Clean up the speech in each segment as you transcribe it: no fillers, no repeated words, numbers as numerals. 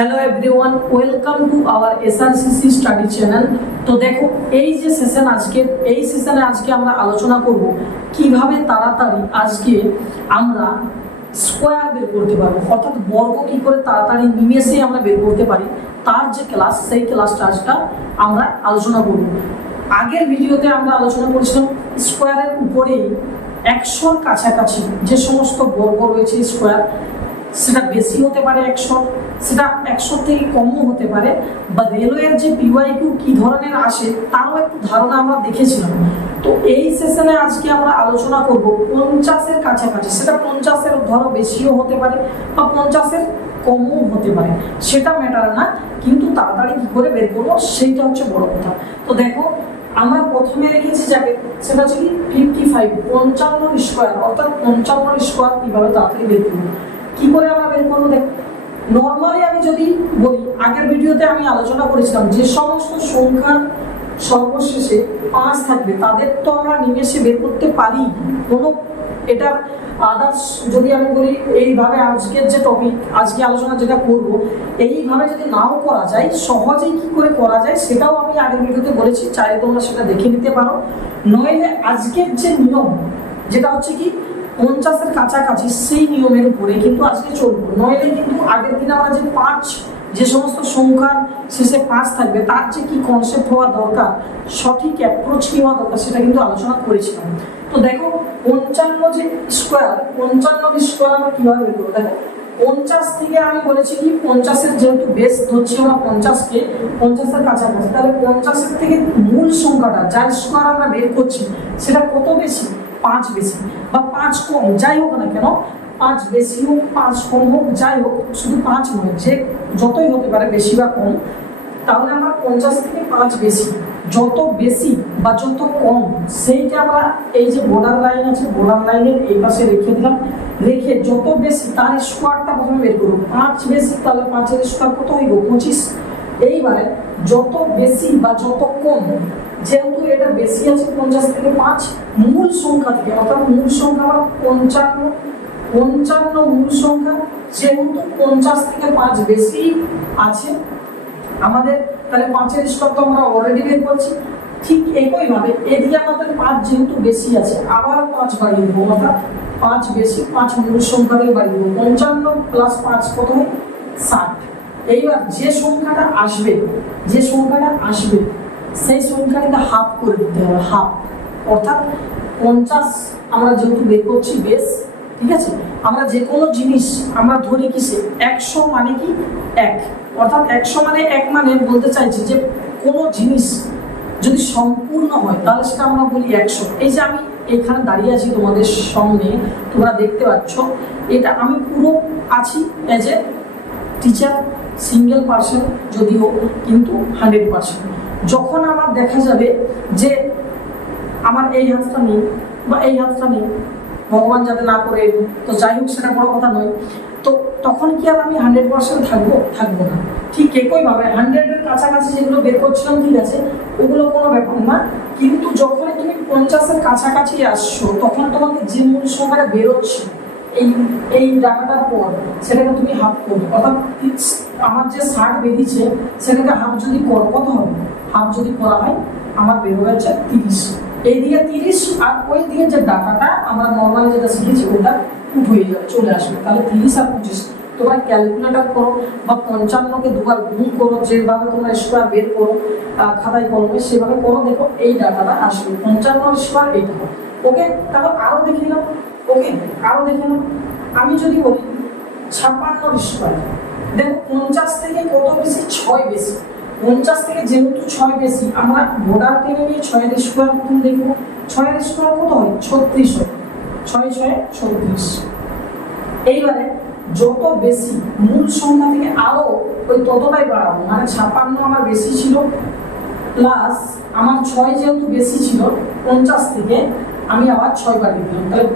Hello everyone, welcome to our SRCC study channel. তো দেখো, এই যে সেশন এই সেশনে আজকে আমরা আলোচনা করব কিভাবে তাড়াতাড়ি আজকে আমরা স্কোয়ার বের করতে পারবো, অর্থাৎ বর্গ কি করে তাড়াতাড়ি নিমেষে আমরা বের করতে পারি তার যে ক্লাস, সেই ক্লাসটা আজকে আমরা আলোচনা করব। আগের ভিডিওতে আমরা আলোচনা করেছিলাম স্কোয়ারের উপরেই 100-র কাছাকাছি যে সমস্ত বর্গ রয়েছে স্কোয়ার, সেটা বেশি হতে পারে 100, সেটা 100 থেকে কমও হতে পারে, বা রেলওয়ের যে পিওয়াইকিউ কি ধরনের আসে তারও একটু ধারণা আমরা দেখেছিলাম। তো এই সেশনে আজকে আমরা আলোচনা করব 50-এর কাছাকাছি, সেটা 50-এর ধরো বেশিও হতে পারে বা 50-এর কমও হতে পারে, সেটা ম্যাটার না, কিন্তু তাড়াতাড়ি কি করে বের করবো সেইটা হচ্ছে বড় কথা। তো দেখো, আমরা প্রথমে রেখেছি যাকে, সেটা হচ্ছে কি 55, 55 স্কোয়ার, অর্থাৎ 55 স্কোয়ার কিভাবে তাড়াতাড়ি বের করবো, কি করে আমরা বের করবো। দেখো, নর্মালি আমি যদি বলি, আগের ভিডিওতে আমি আলোচনা করেছিলাম যে সমস্ত সংখ্যার সর্বশেষে 5 থাকবে তাদের তো আমরা নিমেষে বের করতে পারি। কোনো এটার আদার্স যদি আমি বলি এইভাবে, আজকের যে টপিক আজকে আলোচনা যেটা করব, এইভাবে যদি নাও করা যায়, সহজেই কি করে করা যায় সেটাও আমি আগের ভিডিওতে বলেছি, চাইলে তোমরা সেটা দেখে নিতে পারো। নইলে আজকের যে নিয়ম, যেটা হচ্ছে কি 50-এর কাছাকাছি, সেই নিয়মের উপরে কিন্তু আজকে চলবো। নইলে কিন্তু আগের দিন আমরা যে 5, যে সমস্ত সংখ্যার শেষে 5 থাকবে তার যে কি কনসেপ্ট হওয়া দরকার, সঠিক অ্যাপ্রোচ কি হওয়া দরকার, সেটা কিন্তু আলোচনা করেছিলাম। তো দেখো, 55 যে স্কোয়ার, 55 স্কোয়ার আমরা কিভাবে বের করবো। দেখো, 50 থেকে আমি বলেছি কি 50-এর যেহেতু বেস ধরছি আমরা 50-কে, 50-এর কাছাকাছি, তাহলে 50-এর থেকে মূল সংখ্যাটা যার স্কোয়ার আমরা বের করছি সেটা কত বেশি, 5 বেশি বা 5 কম, যাই হোক না কেন, 5 বেশি হোক 5 কম হোক, যাই হোক, শুধু 5 নয়, যে যতই হতে পারে বেশি বা কম, তাহলে আমরা 50 থেকে 5 বেশি, যত বেশি বা যত কম সেইটা আমরা এই যে বর্ডার লাইন আছে, বর্ডার লাইনের এই পাশে রেখে দিলাম। রেখে যত বেশি তার স্কোয়ারটা প্রথমে বের করবো। 5 বেশি, তাহলে 5-এর স্কোয়ার কত হইব, 25। এইবারে যত বেশি বা যত কম, যেহেতু এটা বেশি আছে 50 থেকে 5, মূল সংখ্যা থেকে, অর্থাৎ মূল সংখ্যা আমরা 55 মূল সংখ্যা, যেহেতু 50 থেকে 5 বেশি আছে আমাদের, তাহলে 5-এর স্কোয়ার তো আমরা অলরেডি বের করছি। ঠিক একইভাবে এদিকে আমাদের 5 যেহেতু বেশি আছে, আবার 5 বাড়িয়ে দেবো, অর্থাৎ 5 বেশি, 5 মূল সংখ্যা দিয়ে বাড়িয়ে দেবো। 55 প্লাস 5 কত হয়, 60। এইবার যে সংখ্যাটা আসবে সেই সংখ্যাটাকে হাফ করে দিতে হবে, হাফ, অর্থাৎ 50 আমরা যেহেতু বের করছি বেস, ঠিক আছে, আমরা যে কোনো জিনিস আমরা ধরি কিসে, 100 মানে কি 1, অর্থাৎ 100 মানে 1 মানে বলতে চাইছি যে কোনো জিনিস যদি সম্পূর্ণ হয় তাহলে সেটা আমরা বলি 100। এই যে আমি এখানে দাঁড়িয়ে আছি তোমাদের সামনে, তোমরা দেখতে পাচ্ছ, এটা আমি পুরো আছি as a teacher, single person যদিও, কিন্তু 100%। যখন আমার দেখা যাবে যে আমার এই হাতটা নেই বা এই হাতটা নেই, ভগবান যাতে না করে, তো যাই হোক সেটা বড় কথা নয়, তো তখন কি আর আমি 100% থাকবো না। ঠিক একইভাবে 100-এর কাছাকাছি যেগুলো বের করছিলাম, ঠিক আছে, ওগুলো কোনো ব্যাপার না, কিন্তু যখন তুমি 50-এর কাছাকাছি আসছো, তখন তোমাকে যে মূল সংখ্যাটা বেরোচ্ছে এই ডাটাটার পর, সেটাকে তুমি হাফ করবে, অর্থাৎ আমার যে 60 বেরিয়েছে সেটাকে হাফ যদি করো কত হবে, হাফ যদি করা হয় আমার বেরো হচ্ছে 30। এই দিকে 30 আর ওই দিকে যে ডাটাটা আমরা নর্মালি যেটা শিখেছি ওটা পুট হয়ে যাবে, চলে আসবে, তাহলে 30 আর 25 তোমরা ক্যালকুলেটর করো বা 55-কে দুবার গুণ করো, যেভাবে তোমরা স্কোয়ার বের করো খাতায় কলমে সেভাবে করো, দেখো এই ডাটাটা আসবে 55 স্কোয়ার এইটা। ওকে, তারপর আরো দেখে নাও, আমি যদি বলি 56 স্কোয়ার, দেখো 50 থেকে কত বেশি, 6 বেশি, 50 থেকে যেহেতু 6 বেশি, আমরা বর্ডার টেনে নিয়ে 6-এর স্কোয়ার প্রথম দেখবো, 6-এর স্কোয়ার কত হয়, 36 হয়, 6 36। এইবারে যত বেশি মূল সংখ্যা থেকে আরো ওই ততটাই বাড়াবো, মানে 56 আমার বেশি ছিল, প্লাস আমার 6 যেহেতু বেশি ছিল 50 থেকে, আমি আবার 6 বাড়িয়ে দিলাম, তাহলে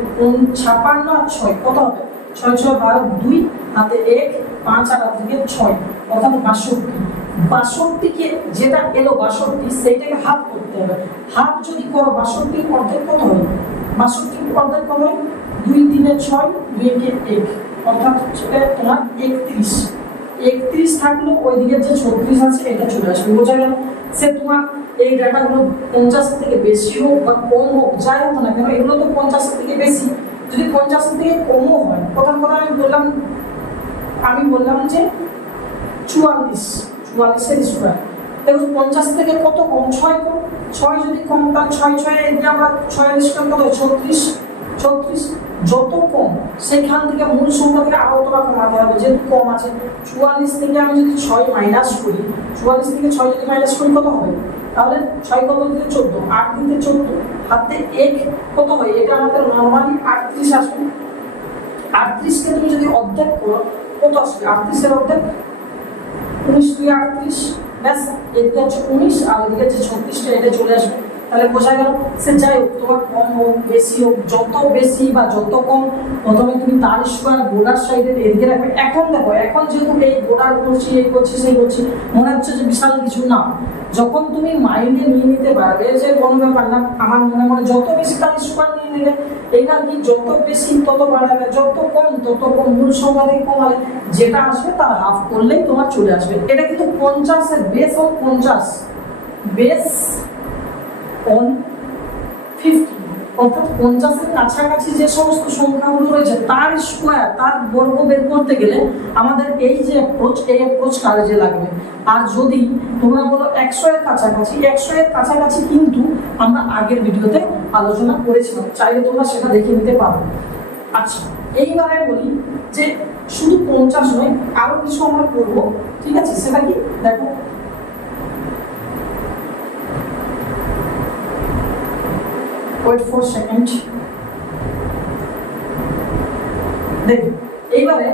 56 আর 6 কত হবে, 6 6 12, 2 হাতে 1, 5 আর থেকে 6, অর্থাৎ 62কে যেটা এলো 62 সেইটাকে হাফ করতে হবে। হাফ যদি করো 62 অর্ধেক কত হয়, 62 অর্ধেক কত হয়, 2 3 6, 2 কে 1, অর্থাৎ তোমার 31। 31 থাকলো, ওইদিকে যে 36 আছে এটা চলে আসবে। বোঝা গেল? সে তোমার এই ডাটাগুলো 50 থেকে বেশি হোক বা কম হোক, যাই হোক না কেন, এগুলো তো 50 থেকে বেশি, যদি 50 থেকে কমও হয়, প্রথম কথা আমি বললাম যে 44 স্কোয়ার। দেখো 50 থেকে কত কম? 6 কম। 6 যদি কম, তাহলে 6 এদিকে আমরা 46 কম কত? 36। যত কম সেখান থেকে মূল সংখ্যা থেকে আরো কতটা কমাতে হবে, যেহেতু কম আছে। 44 থেকে আমি যদি 6 মাইনাস করি, 44 থেকে 6 যদি মাইনাস করি কত হবে? তাহলে 6 কত দিতে 14, 8 দিতে 14, হাতে 1 কত হয়? এটা আমাদের নরমালি 38 আসবে। 38 কে তুমি যদি অর্ধেক করো কত আসবে? 38 এর অর্ধেক 19 2 38, ব্যাস। এদিকে হচ্ছে 19 আর ওদিকে যে 36টা এটা চলে আসবে। তাহলে বোঝা গেল? সে যাই হোক, তোমার কম হোক বেশি হোক, যত বেশি বা যত কম, প্রথমে তুমি তার স্কোয়ার বোর্ডার সাইডের এদিকে রাখবে। এখন দেখো, এখন যেহেতু এই বোর্ডার করছি, এই করছি সেই করছি, মনে হচ্ছে যে বিশাল কিছু না। যখন তুমি মাইন্ডে নিয়ে নিতে পারবে যে কোনো ব্যাপার না, আমার মনে মনে যত বেশি তার স্কোয়ার নিয়ে নিলে, এইটা কি যত বেশি তত বাড়াবে, যত কম তত কম, মূল সংখ্যা থেকে কমালে যেটা আসবে তার হাফ করলেই তোমার চলে আসবে। এটা কিন্তু 50 এর বেস অন 50, বেস অন 50, অর্থাৎ 50 এর কাছাকাছি যে সমস্ত সংখ্যাগুলো রয়েছে তার স্কোয়ার, তার বর্গ বের করতে গেলে আমাদের এই যে অ্যাপ্রোচ, এই অ্যাপ্রোচ কাজে লাগবে। আর যদি তোমরা বলো 100 এর কাছাকাছি, 100 এর কাছাকাছি কিন্তু আমরা আগের ভিডিওতে আলোচনা করেছিলাম, চাইলে তোমরা সেটা দেখে নিতে পারো। আচ্ছা, এইবারে বলি যে শুধু 50 নয়, আরো কিছু আমরা করবো, ঠিক আছে? সেটা কি দেখো, wait for a second। দেখো এইবারে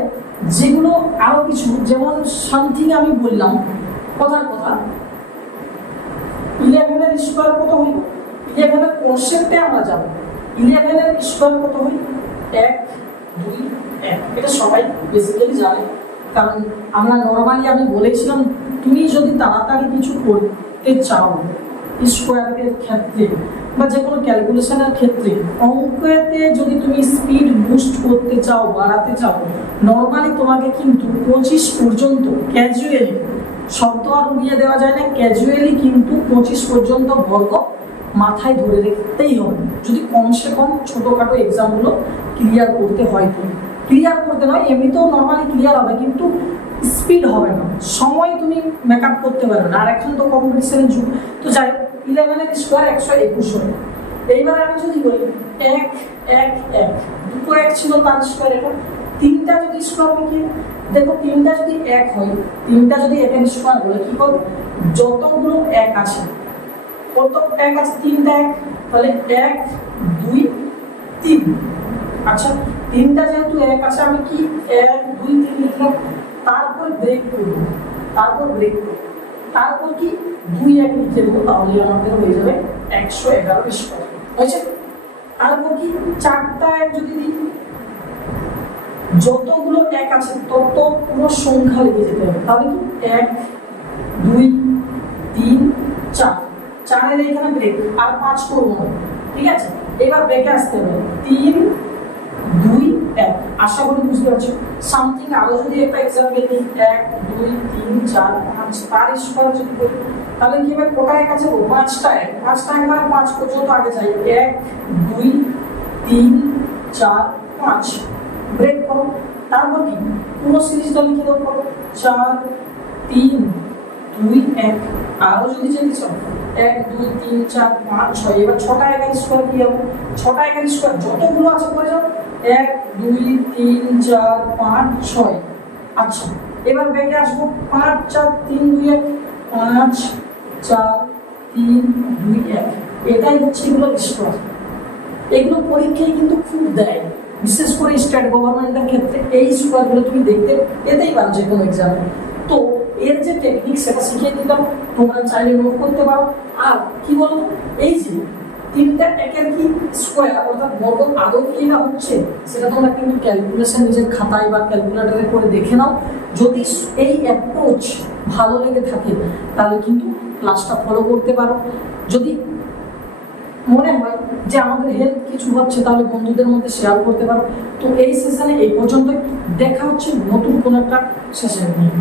যেগুলো আরো কিছু, যেমন সামথিং আমি বললাম কথার কথা, 11 এর স্কোয়ার কত হইল? 11 এর কনসেপ্টে আমরা যাব। 11 এর স্কোয়ার কত হইল? 1 2 1। এটা সবাই বেসিক্যালি জানে, কারণ আমরা নরমালি আমি বলেছিলাম, তুমি যদি তাড়াতাড়ি কিছু করতে চাও স্কোয়ারের ক্ষেত্রে বা যে কোনো ক্যালকুলেশনের ক্ষেত্রে, অঙ্কেতে যদি তুমি স্পিড বুস্ট করতে চাও, বাড়াতে চাও, নরমালি তোমাকে কিন্তু 25 পর্যন্ত ক্যাজুয়ালি, শব্দ আর উড়িয়ে দেওয়া যায় না, ক্যাজুয়ালি কিন্তু 25 পর্যন্ত বর্গ মাথায় ধরে রাখতেই হবে, যদি কমসে কম ছোটোখাটো এক্সামগুলো ক্লিয়ার করতে হয়। তো ক্লিয়ার করতে নয়, এমনিতেও নর্মালি ক্লিয়ার হবে, কিন্তু স্পিড হবে না, সময় তুমি মেকআপ করতে পারবে না। আর এখন তো কম্পিটিশনের যুগ। তো যাই হোক, 11 এর স্কোয়ার 121 হবে। এইবার আমি যদি বলি 1 1 1, দুটো 1 ছিল তার স্কোয়ার, এটা 3টা যদি স্কোয়ার হয় কি? দেখো 3টা যদি 1 হয়, 3টা যদি 1 এর স্কোয়ার বলে কি করবে? যতগুলো 1 আছে, কত 1 আছে? 3টা 1, তাহলে 1 2 3। আচ্ছা, 3টা যেহেতু 1 আছে, আমি কি 1 2 3 লিখলাম, তারপর ব্রেক করব, তারপর কি 2 1 লিখে দেবো, তাহলে আমাদের হয়ে যাবে 111 স্কোয়ার। হয়েছে? তারপর কি 4টা 1 যদি দিই, যতগুলো 1 আছে তত পুরো সংখ্যা লিখে যেতে হবে, তাহলে কি 1 2 3 4, 4 এর এখানে ব্রেক, আর 5 করবো না, ঠিক আছে? এবার ব্রেকে আসতে হবে 3 2 1। আশা করি বুঝতে পারছো। সামথিং আরো যদি একটা এক্সাম্পল দিই, 1 2 3 4 5, তার স্কোয়ার যদি করি, তাহলে কি হবে? কোটা 1 আছে? 5টা 1, 5টা 1 মানে 5 পর্যন্ত আগে যাই, 1 2 3 4 5, ব্রেক করো। তারপর কি পুরো সিরিজটা লিখে দাও, 4 3 2 1। আরো যদি যেতে চাও 1 2 3 4 5 6, এবার 6টা 1 এর স্কোয়ার কি হবে? 6টা 1 এর স্কোয়ার যতগুলো আছে করে যাও, 1 2 3 4 5 6। আচ্ছা, এবার ব্যাকে আসবো, 5 4 3 2 1, 5 4 3 2 1। এটাই হচ্ছে এগুলো স্কোয়ার। এগুলো পরীক্ষায় কিন্তু খুব দেয়, বিশেষ করে স্টেট গভর্নমেন্টের ক্ষেত্রে এই স্কোয়ারগুলো তুমি দেখতে পেতেই পারো যে কোনো এক্সামে। তো এর যে টেকনিক সেটা শিখিয়ে দিলাম, তোমরা চাইলে নোট করতে পারো। আর কি বলবো, এই যে 3টা 1 এর কি স্কোয়ার, অর্থাৎ বর্গ আদৌ কি না হচ্ছে, সেটা তোমরা কিন্তু ক্যালকুলেশন নিজের খাতায় বা ক্যালকুলেটরে করে দেখে নাও। যদি এই অ্যাপ্রোচ ভালো লেগে থাকে তাহলে কিন্তু ক্লাসটা ফলো করতে পারো। যদি মনে হয় যে আমাদের হেল্প কিছু হচ্ছে, তাহলে বন্ধুদের মধ্যে শেয়ার করতে পারো। তো এই সেশনে এই পর্যন্তই, দেখা হচ্ছে নতুন কোনো একটা সেশন নিয়ে।